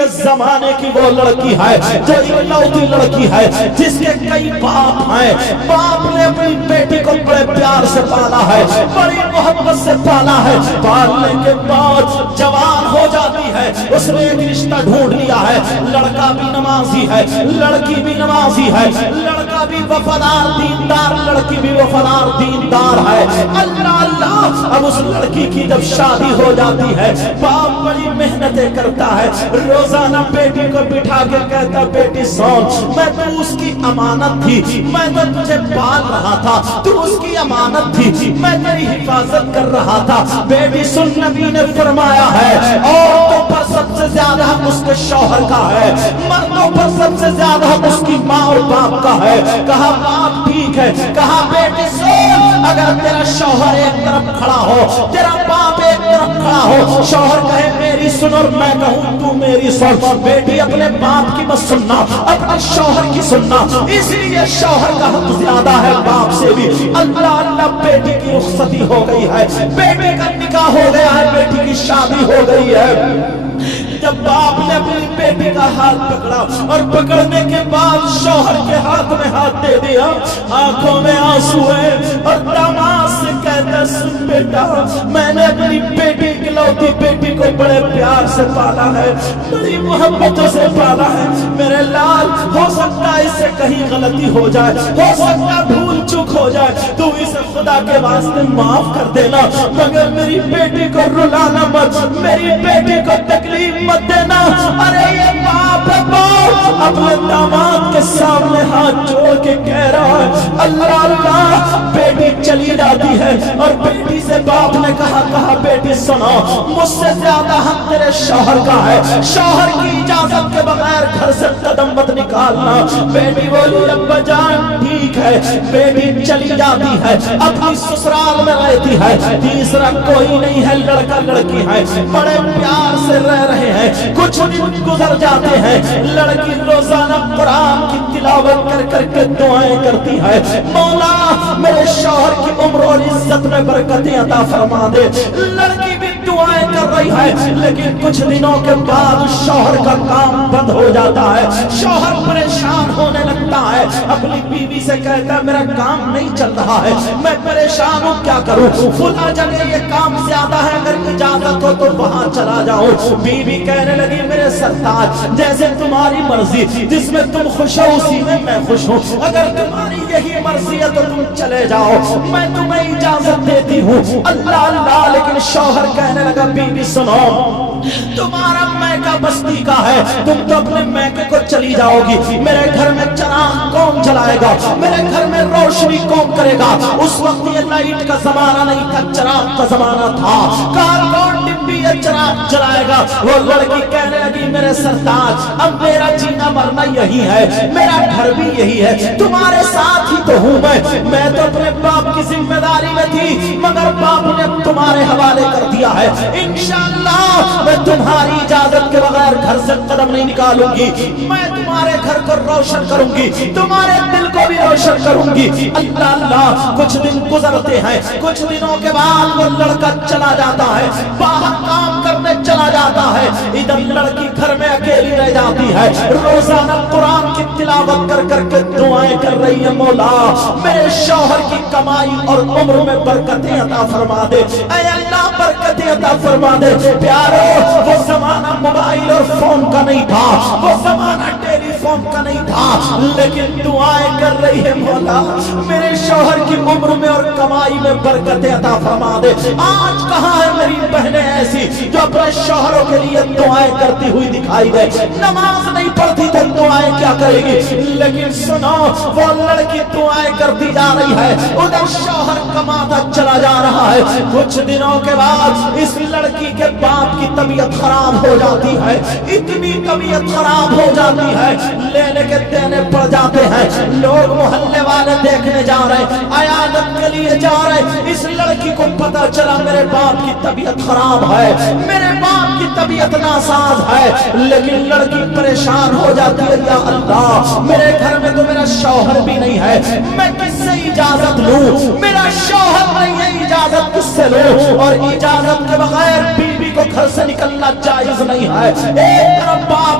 کے زمانے کی وہ لڑکی ہے جو اکلوتی لڑکی ہے جس کے کئی باپ ہیں. باپ نے اپنی بیٹی کو بڑے پیار سے پالا ہے, بڑی محبت سے پالا ہے. پالنے کے بعد جوان ہو جاتی ہے, اس نے ایک رشتہ ڈھونڈ لیا ہے. لڑکا بھی نمازی ہے, لڑکی بھی نمازی ہے, لڑکا بھی وفادار دیندار, لڑکی بھی وفادار دیندار ہے. اللہ اللہ. اب اس لڑکی کی جب شادی ہو جاتی ہے, باپ بڑی محنتیں کرتا ہے. روزانہ بیٹی کو بٹھا کے کہتا بیٹی سن, میں تو اس کی امانت تھی, میں تو تجھے پال رہا تھا, تو اس کی امانت تھی, میں تیری حفاظت کر رہا تھا. بیٹی سن, نبی نے فرمایا ہے عورتوں پر سب سے زیادہ حق اس کے شوہر کا ہے, مردوں پر سب سے زیادہ حق اس کی ماں اور باپ کا ہے. کہا باپ ٹھیک ہے, کہا بیٹی سن, اگر تیرا شوہر ایک طرف کھڑا ہو, تیرا باپ ایک طرف کھڑا ہو, شوہر کہے میری سن اور میں کہوں تو میری سن, بیٹی اپنے باپ کی مت سننا, اپنے شوہر کی سننا, اس لیے شوہر کا حق زیادہ ہے باپ سے بھی. اللہ اللہ. بیٹی کی رخصتی ہو گئی ہے, بیٹے کا نکاح ہو گیا ہے, بیٹی کی شادی ہو گئی ہے. جب باپ نے اپنی بیٹی کا ہاتھ پکڑا اور پکڑنے کے بعد شوہر کے ہاتھ میں ہاتھ دے دیا, آنکھوں میں آنسو ہے, اور داماد سے کہتا سن بیٹا, میں نے اپنی بیٹی اکلوتی بیٹی کو بڑے پیار سے پالا ہے, بڑی محبتوں سے پالا ہے. میرے لال, ہو سکتا ہے اس سے کہیں غلطی ہو جائے, ہو سکتا بھول چوک ہو جائے, تو اسے خدا کے واسطے معاف کر دینا, مگر میری بیٹی کو رلانا مت, میری بیٹی کو تکلیف مت دینا. ارے یہ باپ ہے, باپ اپنے داماد کے سامنے ہاتھ جوڑ کے کہہ رہا ہے اللہ اللہ. بیٹی چلی جاتی ہے اور بیٹی سے باپ نے کہا بیٹی سنو, مجھ سے زیادہ حق تیرے شوہر کا ہے, شوہر کی اجازت کے بغیر گھر سے قدم مت نکالنا. بیٹی بولی ابا جان ٹھیک ہے. بیٹی چلی جاتی ہے, اپنی سسرال میں رہتی ہے, تیسرا کوئی نہیں ہے, لڑکا لڑکی ہے, بڑے پیار سے رہ رہے ہیں. کچھ دن گزر جاتے ہیں, لڑکی روزانہ قرآن کی تلاوت کر کر کے دعائیں کرتی ہے, مولا میرے شوہر کی عمر اور عزت میں برکتیں عطا فرما دے. لڑکی بھی دعائیں کر رہی ہے, لیکن کچھ دنوں کے بعد شوہر کا کام بند ہو جاتا ہے, شوہر پریشان ہونے لگتا ہے, اپنی بیوی سے کہتا ہے میرا کام نہیں چل رہا ہے, میں پریشان ہوں, کیا کروں, فلاں جگہ یہ کام زیادہ ہے, اگر اجازت ہو تو وہاں چلا جاؤ. بیوی کہنے لگی میرے سرتاج جیسے تمہاری مرضی, جس میں تم خوش ہو اسی میں میں خوش ہوں, اگر تمہاری یہی مرضی ہے تو تم چلے جاؤ, میں تمہیں اجازت دیتی ہوں. اللہ اللہ. لیکن شوہر کہنے لگا بیوی سنو, تمہارا میکہ بستی کا ہے, تم تو اپنے میکے کو چلی جاؤ گی, میرے گھر میں چراغ کون جلائے گا, میرے گھر میں روشنی کون کرے گا. اس وقت یہ لائٹ کا زمانہ نہیں تھا, چراغ کا زمانہ تھا. کاربن ڈبی یہ چراغ جلائے گا. وہ لڑکی کہنے لگی میرے سرتاج اب میرا جینا مرنا یہی ہے, میرا گھر بھی یہی ہے, تمہارے ساتھ ہی تو ہوں میں تو اپنے باپ کی ذمہ داری میں تھی, مگر باپ نے تمہارے حوالے کر دیا ہے. انشاءاللہ میں تمہاری اجازت کے بغیر گھر سے قدم نہیں نکالوں گی, میں تمہارے گھر کو روشن کروں گی, تمہارے دل کو بھی روشن کروں گی. اللہ اللہ. کچھ دن گزرتے ہیں, کچھ دنوں کے بعد وہ لڑکا چلا جاتا ہے, باہر کام کرنے چلا جاتا ہے, ادھر لڑکی گھر میں اکیلی رہ جاتی ہے, روزانہ قرآن کی تلاوت کر کر کے دعائیں کر رہی ہے, مولا میرے شوہر کی کمائی اور عمر میں برکتیں عطا فرما دے, اے اللہ برکتیں عطا فرما دے. پیارو وہ زمانہ موبائل اور فون کا نہیں تھا, وہ زمانہ ٹیلی فون کا نہیں تھا, لیکن دعائیں کر رہی ہے مولا میرے شوہر کی عمر میں اور کمائی میں برکتیں عطا فرما دے. آج کہاں ہے میری بہنیں ایسی جو اپنے شوہروں کے لیے دعائیں کرتی ہوئی دکھائی دے, نماز نہیں پڑھتی تو دعائیں کیا کرے گی. لیکن سنو وہ لڑکی دعائیں کرتی جا رہی ہے, ادھر شوہر کماتا چلا جا رہا ہے. کچھ دنوں کے بعد اس لڑکی کے باپ کی طبیعت خراب ہو جاتی ہے, اتنی طبیعت خراب ہو جاتی ہے لینے کے دینے پڑ جاتے ہیں. لوگ محلے والے دیکھنے جا رہے, عیادت کے لیے جا رہے. اس لڑکی کو پتا چلا میرے باپ کی طبیعت خراب ہے, میرے باپ کی طبیعت ناساز ہے, لیکن لڑکی پریشان ہو جاتی ہے, یا اللہ میرے گھر میں تو میرا شوہر بھی نہیں ہے, میں کس سے اجازت لوں, میرا شوہر نہیں ہے, اجازت کس سے لوں, اور اجازت کے بغیر بیوی کو گھر سے نکلنا جائز نہیں ہے. ایک طرف باپ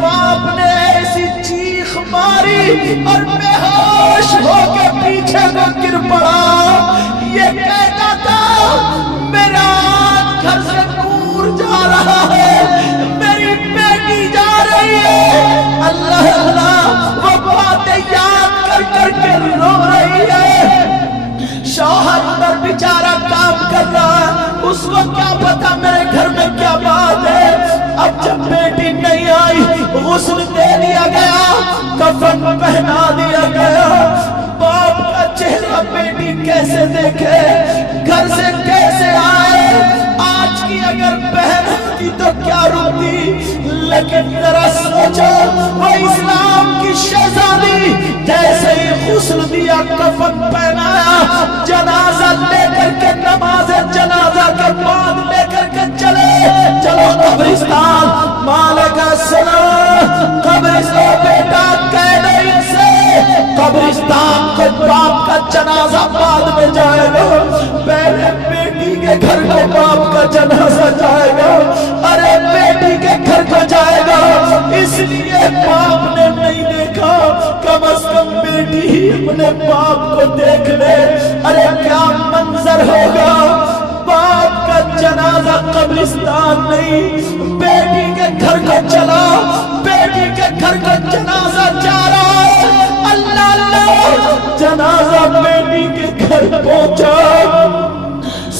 باپ نے ایسی چیخ ماری اور بے ہوش ہو کے پیچھے کو گر پڑا۔ یہ کہتا تھا میرا گھر سے نور جا رہا ہے، میری بیٹی جا رہی ہے۔ اللہ اللہ وہ باتیں یاد کر کر کے رو رہی ہے۔ شوہر اندر بیچارہ کام کر رہا ہے، اس کو کیا پتا میرے گھر میں کیا بات ہے۔ اب جب بیٹی نہیں آئی، غسل دے دیا گیا، کفن پہنا دیا گیا۔ باپ کا چہرہ بیٹی کیسے دیکھے، گھر سے کیسے آئے۔ آج کی اگر بہن ہوتی تو کیا روتی، لیکن ذرا سوچو وہ اسلام کی شہزادی جیسے ہی غسل دیا، کفن پہنایا، جنازہ لے کر کے نماز جنازہ کے بعد لے کر کے چلو قبرستان، مالک السلام قبرستان بیٹا کہہ نہیں سے قبرستان کو باپ کا جنازہ بعد میں جائے گا، پہلے بیٹی کے گھر کو باپ کا جنازہ جائے گا۔ ارے بیٹی کے گھر کو جائے گا، اس لیے باپ نے نہیں دیکھا، کم از کم بیٹی ہی اپنے باپ کو دیکھ لے۔ ارے کیا منظر ہوگا، باپ کا جنازہ قبرستان نہیں، بیٹی کے گھر کو چلا، بیٹی کے گھر کو جنازہ جا رہا ہے۔ اللہ اللہ جنازہ بیٹی کے گھر پہنچا،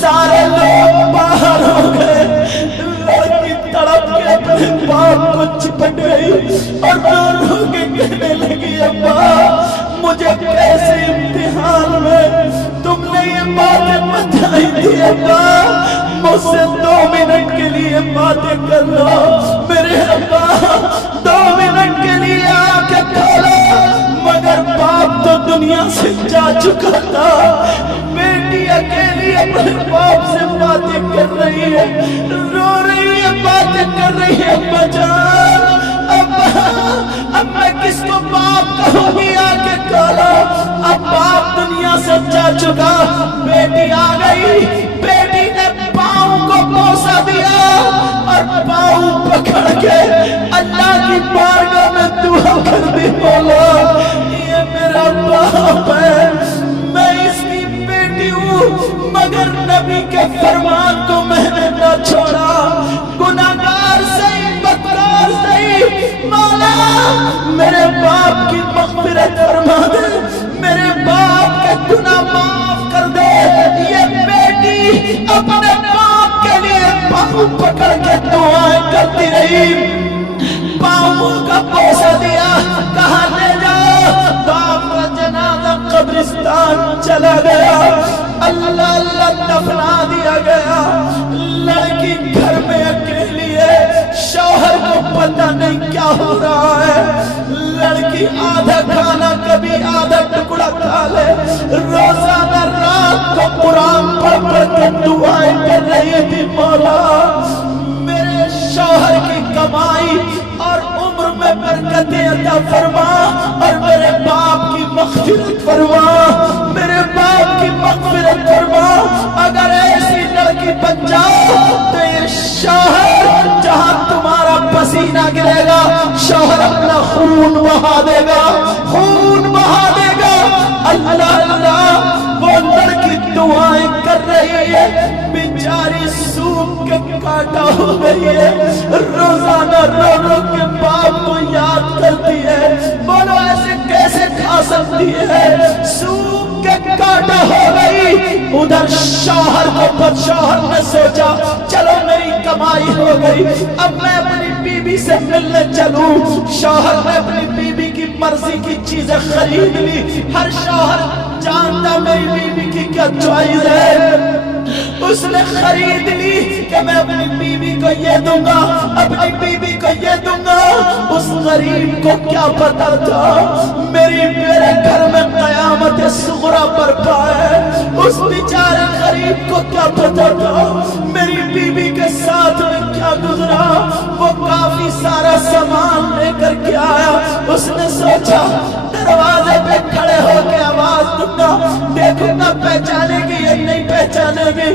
سارے لوگ باہر ہو گئے، لڑکی تڑپ کے اپنے باپ کو چپٹ گئی اور رو رو کے کہنے لگی ابا مجھے کیسے امتحان میں تم نے یہ باتیں بتائی تھی ابا، مجھ سے 2 منٹ کے لیے باتیں کر لو میرے ابا، 2 منٹ کے لیے آ کے کھولو۔ مگر باپ تو دنیا سے جا چکا تھا، بیٹی اکیلی اپنے باپ سے باتیں کر رہی ہے، رو رہی ہے، باتیں کر رہی ہے۔ ابا جان اب میں کس کو باپ کہوں گی، آ کے کھولو۔ اب باپ دنیا سے جا چکا، بیٹی آ گئی، بیٹی نے پاؤں کو بوسہ دیا اور پاؤں پکڑ کے اللہ کی بارگاہ میں دعا کر دی، مولا یہ میرا باپ ہے، میں اس کی بیٹی ہوں، مگر نبی کے فرمان کو میں نے نہ چھوڑا، گناہگار صحیح بدکار صحیح، مولا میرے باپ کی مغفرت فرما دے، میرے باپ کے گناہ معاف کر دے۔ یہ بیٹی اپنے باپ کے لیے پاؤں پکڑ کے دعائیں کرتی رہی، پاؤں کا بوسہ دیا، کہا لے جاؤ۔ باپ کا جنازہ قبرستان چلا گیا، اللہ اللہ دفنا دیا گیا۔ لڑکی گھر میں اکیلی ہے، شوہر کو پتہ نہیں کیا ہو رہا ہے، لڑکی آدھا کھانا کبھی آدھا ٹکڑا کھا لے، روزانہ رات کو قرآن پڑھ پڑھ کے دعائیں کر رہی تھی، مولا میرے شوہر کی کمائی اور عمر میں برکتیں عطا فرما اور میرے باپ کی مغفرت فرما، میرے باپ کی مغفرت فرما۔ اگر ایسی لڑکی بن جاؤ تو یہ شوہر جہاں تمہارا پسینہ گرے گا، شوہر اپنا خون بہا دے گا، خون بہا دے گا۔ اللہ اللہ وہ لڑکی دعائیں کر رہی ہے، بیچاری سوکھ کے کاٹا ہو گئی ہے، روزانہ رو رو کے باپ کو یاد کرتی ہے۔ بولو ایسے کیسے کھا سکتی ہے، سوکھ کے کاٹا ہو گئی۔ ادھر شوہر کو پت شوہر نے سوچا چلو میری کمائی ہو گئی، اب میں اپنی بیوی سے ملنے چلوں۔ شوہر نے اپنی بیوی کی مرضی کی چیزیں خرید لی، ہر شوہر جانتا میری بیوی کی کیا چوائس ہے، اس نے خرید لی کہ میں اپنی بیوی کو یہ دوں گا، اپنی بیوی کو یہ دوں گا۔ اس غریب کو کیا پتا تھا میرے گھر میں قیامت صغریٰ برپا ہے، اس بیچارے غریب کو کیا پتا تھا میری بیوی کے ساتھ میں کیا گزرا۔ وہ کافی سارا سامان لے کر کے آیا، اس نے سوچا دروازے پہ کھڑے ہو کے آواز دوں گا، دیکھوں گا پہچانے گی یا نہیں پہچانے گی۔